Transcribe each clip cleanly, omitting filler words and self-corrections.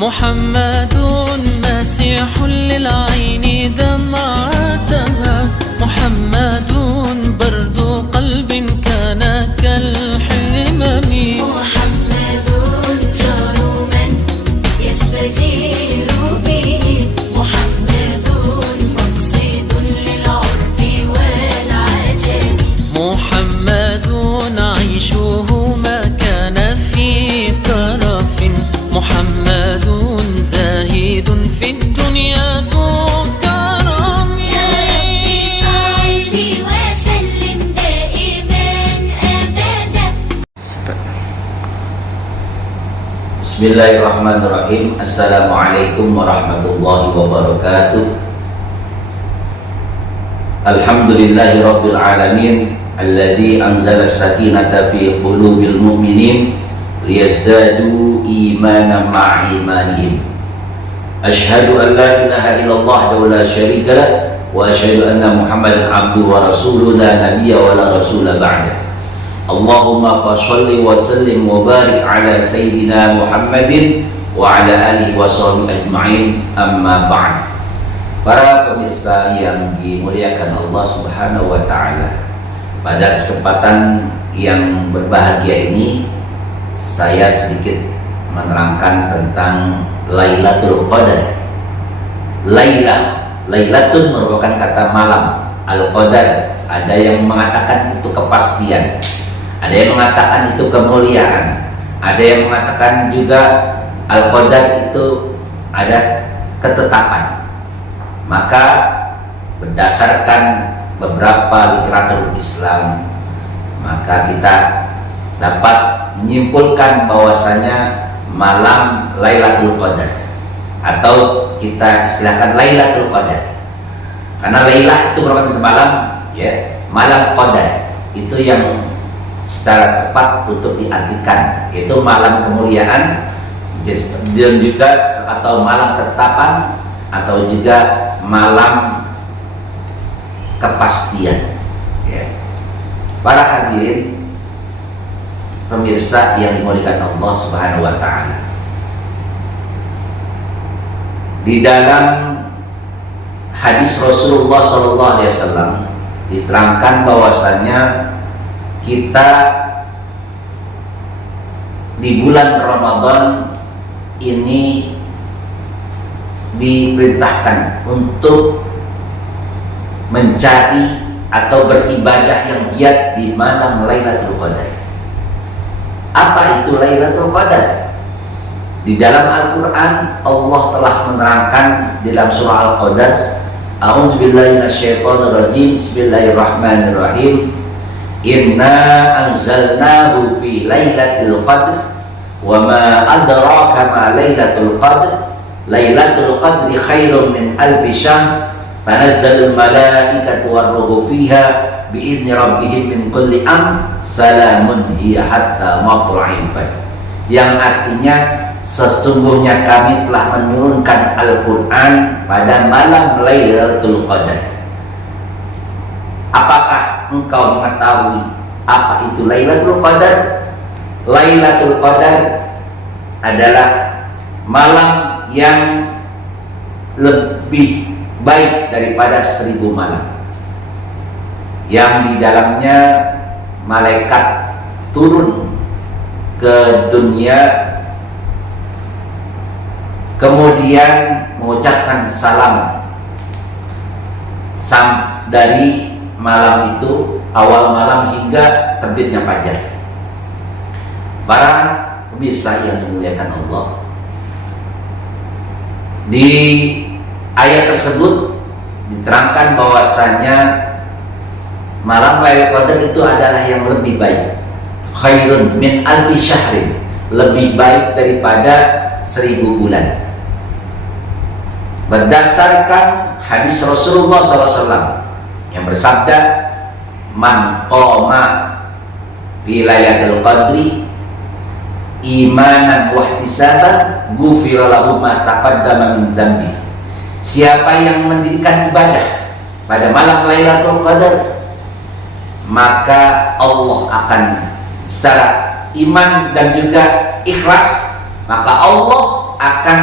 محمد مسيح للعين دمعتها، محمد برد قلب كان كالحمم، محمد جار من يستجير به، محمد مقصد للعرب والعجم، محمد عيشه ما كان في ترف، محمد زاهد في الدنيا ذو كرم. يا ربي صل وسلم دائما أبدا. Bismillahirrahmanirrahim. Assalamualaikum warahmatullahi wabarakatuh. Alhamdulillahi rabbil alamin, alladzi anzala as-sakinata fi qulubil mu'minin liyazdadu imanan ma'a imanihim. Ashhadu an la ilaha illallah wa la syarika lah, wa ashhadu anna Muhammadan abduhu wa rasuluhu la nabiyya wa la rasula ba'dah. Allahumma sholli wa sallim wa barik ala sayyidina Muhammadin wa ala alihi wa sahbihi ajma'in, amma ba'd. Para pemirsa yang dimuliakan Allah Subhanahu wa taala, pada kesempatan yang berbahagia ini saya sedikit menerangkan tentang Lailatul Qadar. Lailatun merupakan kata malam, Al-Qadar ada yang mengatakan itu kepastian, ada yang mengatakan itu kemuliaan, ada yang mengatakan juga Al-Qadar itu ada ketetapan. Maka berdasarkan beberapa literatur Islam, maka kita dapat menyimpulkan bahwasanya malam Lailatul Qadar, atau kita istilahkan Lailatul Qadar, karena Lailah itu merupakan malam, ya, malam Qadar itu yang secara tepat untuk diartikan, yaitu malam kemuliaan dan juga atau malam ketetapan, atau juga malam kepastian, ya. Para hadirin pemirsa yang dimuliakan Allah Subhanahu wa taala, di dalam hadis Rasulullah sallallahu alaihi wasallam diterangkan bahwasanya kita di bulan Ramadan ini diperintahkan untuk mencari atau beribadah yang giat di malam Lailatul Qadar. Apa itu Lailatul Qadar? Di dalam Al-Quran Allah telah menerangkan dalam surah Al-Qadar, A'udzubillahi minasyaitonirrajim, Bismillahirrahmanirrahim, Inna anzalnahu fi Lailatul Qadr wa ma adraka ma Lailatul Qadr, Lailatul Qadri khairun min alfi syahr, tanazzalul malaikatu warruhu fiha bi'izni rabbihim min kulli salamun hiya hatta matla'il fajr. Yang artinya sesungguhnya kami telah menurunkan Al-Quran pada malam Lailatul Qadar. Apakah engkau mengetahui apa itu Lailatul Qadar? Lailatul Qadar adalah malam yang lebih baik daripada 1000 malam, yang di dalamnya malaikat turun ke dunia, kemudian mengucapkan salam dari malam itu, awal malam hingga terbitnya fajar. Para pemirsa yang dimuliakan Allah, di ayat tersebut diterangkan bahwasanya malam Lailatul Qadar itu adalah yang lebih baik, khairun min alfi syahrin, lebih baik daripada 1000 bulan. Berdasarkan hadis Rasulullah SAW yang bersabda, man qama fi Lailatul Qadri imanan wahtisaban ghufira lahu ma taqaddama min dzambi. Siapa yang mendirikan ibadah pada malam Lailatul Qadar, maka Allah akan secara iman dan juga ikhlas, maka Allah akan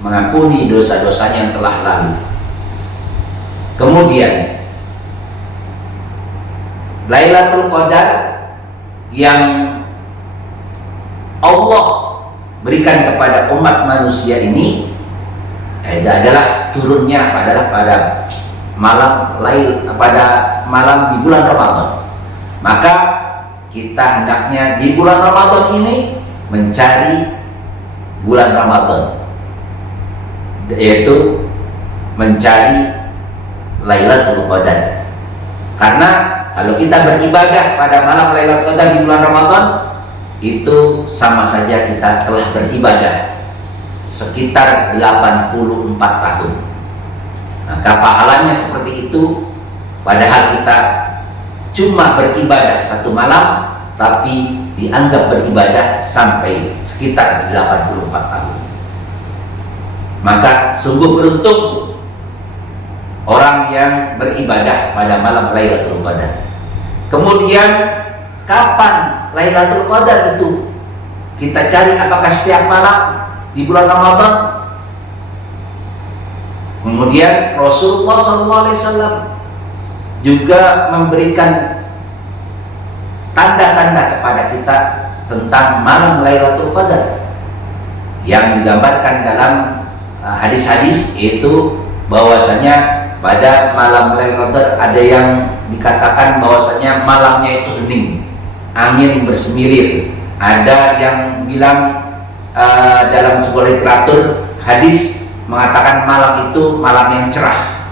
mengampuni dosa-dosanya yang telah lalu. Kemudian Lailatul Qadar yang Allah berikan kepada umat manusia ini adalah turunnya pada malam di bulan Ramadan. Maka kita hendaknya di bulan Ramadan ini mencari bulan Ramadan, yaitu mencari Lailatul Qadar. Karena kalau kita beribadah pada malam Lailatul Qadar di bulan Ramadan, itu sama saja kita telah beribadah sekitar 84 tahun. Maka pahalanya seperti itu, padahal kita cuma beribadah satu malam, tapi dianggap beribadah sampai sekitar 84 tahun. Maka sungguh beruntung orang yang beribadah pada malam Lailatul Qadar. Kemudian kapan Lailatul Qadar itu kita cari? Apakah setiap malam di bulan Ramadan? Kemudian Rasulullah SAW juga memberikan tanda-tanda kepada kita tentang malam Lailatul Qadar yang digambarkan dalam hadis-hadis, yaitu bahwasanya pada malam Lailatul Qadar ada yang dikatakan bahwasanya malamnya itu hening, angin bersemilir. Ada yang bilang dalam sebuah literatur hadis mengatakan malam itu malam yang cerah.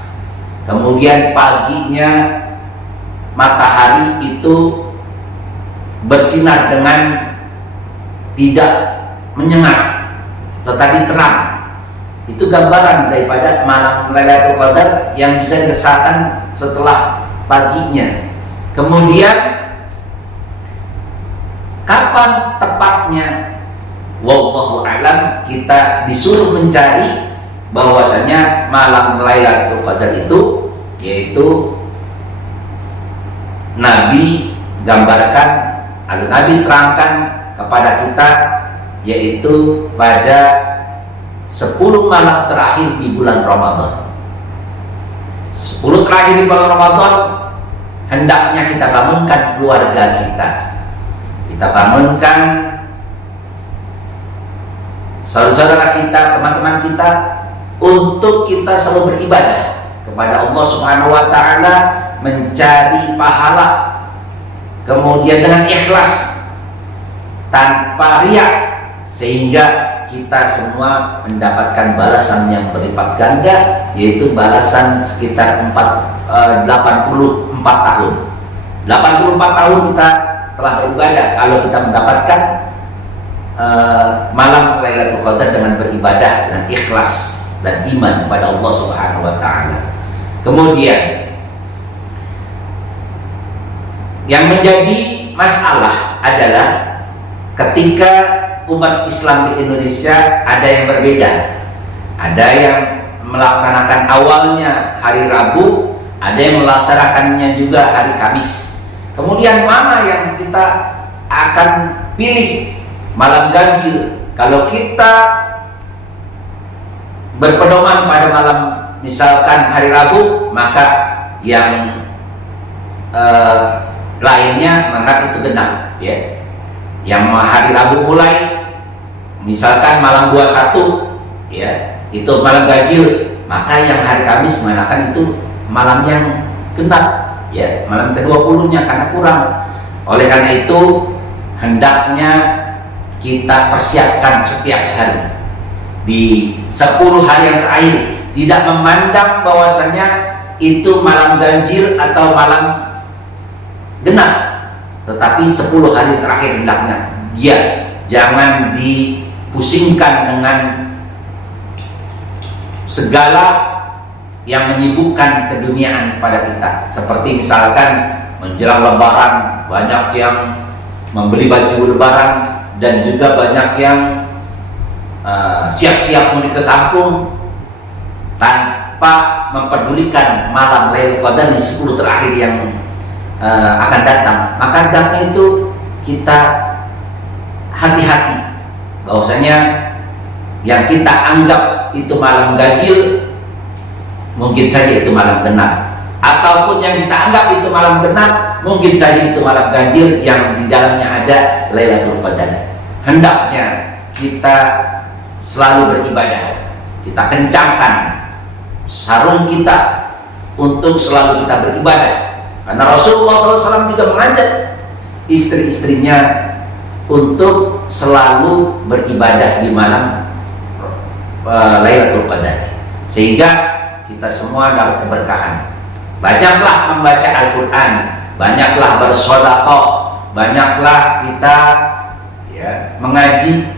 Kemudian paginya matahari itu bersinar dengan tidak menyengat tetapi terang. Itu gambaran daripada malam Lailatul Qadar yang bisa dirasakan setelah paginya. Kemudian kapan tepatnya? Wallahu a'lam. Kita disuruh mencari bahwasanya malam Lailatul Qadar itu, yaitu Nabi gambarkan atau Nabi terangkan kepada kita, yaitu pada 10 malam terakhir di bulan Ramadan. 10 terakhir di bulan Ramadan hendaknya kita bangunkan keluarga kita. Kita bangunkan saudara-saudara kita, teman-teman kita, untuk kita selalu beribadah kepada Allah Subhanahu wa taala, mencari pahala, kemudian dengan ikhlas tanpa riya, sehingga kita semua mendapatkan balasan yang berlipat ganda, yaitu balasan sekitar 84 tahun. 84 tahun kita telah beribadah kalau kita mendapatkan malam Lailatul Qadar dengan beribadah dengan ikhlas dan iman kepada Allah Subhanahu wa taala. Kemudian yang menjadi masalah adalah ketika umat Islam di Indonesia ada yang berbeda. Ada yang melaksanakan awalnya hari Rabu, ada yang melaksanakannya juga hari Kamis. Kemudian mana yang kita akan pilih? Malam ganjil. Kalau kita berpedoman pada malam misalkan hari Rabu, maka yang lainnya menganggap itu genap, ya. Yang hari Rabu mulai misalkan malam 21, ya, itu malam ganjil, maka yang hari Kamis mengatakan itu malam yang genap, ya, malam ke-20-nya karena kurang. Oleh karena itu hendaknya kita persiapkan setiap hari di 10 hari yang terakhir, tidak memandang bahwasanya itu malam ganjil atau malam genap, tetapi 10 hari terakhir hendaknya biar jangan dipusingkan dengan segala yang menyibukkan keduniaan pada kita. Seperti misalkan menjelang Lebaran, banyak yang membeli baju Lebaran, dan juga banyak yang siap-siap mudik ke kampung tanpa mempedulikan malam Lailatul Qadar di 10 terakhir yang akan datang. Maka hendaknya itu kita hati-hati bahwasanya yang kita anggap itu malam ganjil, mungkin saja itu malam genap. Ataupun yang kita anggap itu malam genap, mungkin saja itu malam ganjil yang di dalamnya ada Lailatul Qadar. Hendaknya kita selalu beribadah, kita kencangkan sarung kita untuk selalu kita beribadah, karena Rasulullah SAW juga mengajak istri-istrinya untuk selalu beribadah di malam Lailatul Qadar, sehingga kita semua dapat keberkahan. Banyaklah membaca Al-Quran, banyaklah bersedekah, banyaklah kita mengaji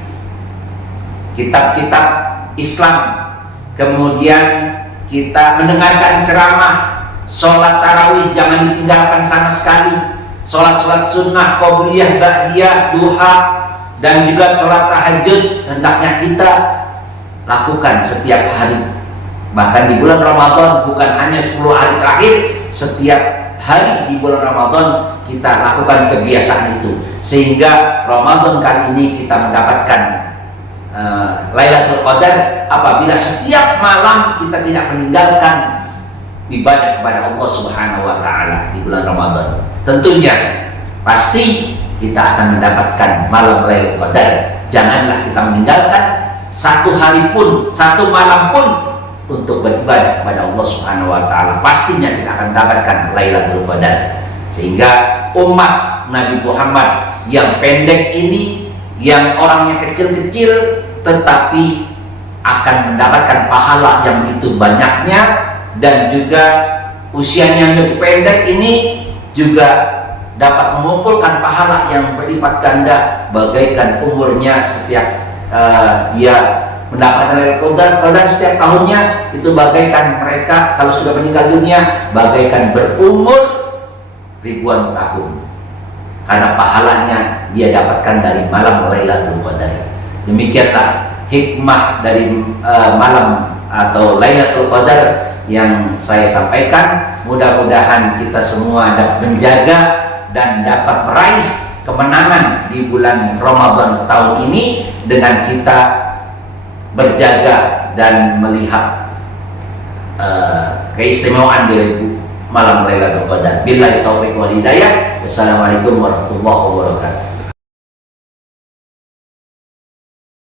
kitab-kitab Islam, kemudian kita mendengarkan ceramah, sholat tarawih jangan ditinggalkan sama sekali, sholat-sholat sunnah, qobliyah, ba'diyah, duha, dan juga sholat tahajud hendaknya kita lakukan setiap hari. Bahkan di bulan Ramadan, bukan hanya 10 hari terakhir, setiap hari di bulan Ramadan kita lakukan kebiasaan itu, sehingga Ramadan kali ini kita mendapatkan Lailatul Qadar apabila setiap malam kita tidak meninggalkan ibadah kepada Allah Subhanahu wa Ta'ala di bulan Ramadan. Tentunya pasti kita akan mendapatkan malam Lailatul Qadar. Janganlah kita meninggalkan satu hari pun, satu malam pun untuk beribadah kepada Allah Subhanahu wa Ta'ala. Pastinya kita akan mendapatkan Lailatul Qadar. Sehingga umat Nabi Muhammad yang pendek ini, yang orangnya kecil-kecil, tetapi akan mendapatkan pahala yang begitu banyaknya, dan juga usianya yang begitu pendek ini juga dapat mengumpulkan pahala yang berlipat ganda, bagaikan umurnya setiap dia mendapatkan Lailatul Qadar setiap tahunnya, itu bagaikan mereka kalau sudah meninggal dunia bagaikan berumur ribuan tahun, karena pahalanya dia dapatkan dari malam Lailatul Qadar. Demikianlah hikmah dari malam atau Lailatul Qadar yang saya sampaikan. Mudah-mudahan kita semua dapat menjaga dan dapat meraih kemenangan di bulan Ramadan tahun ini dengan kita berjaga dan melihat keistimewaan dari malam Lailatul Qadar. Billahi taufiq wal hidayah. Wassalamualaikum warahmatullahi wabarakatuh.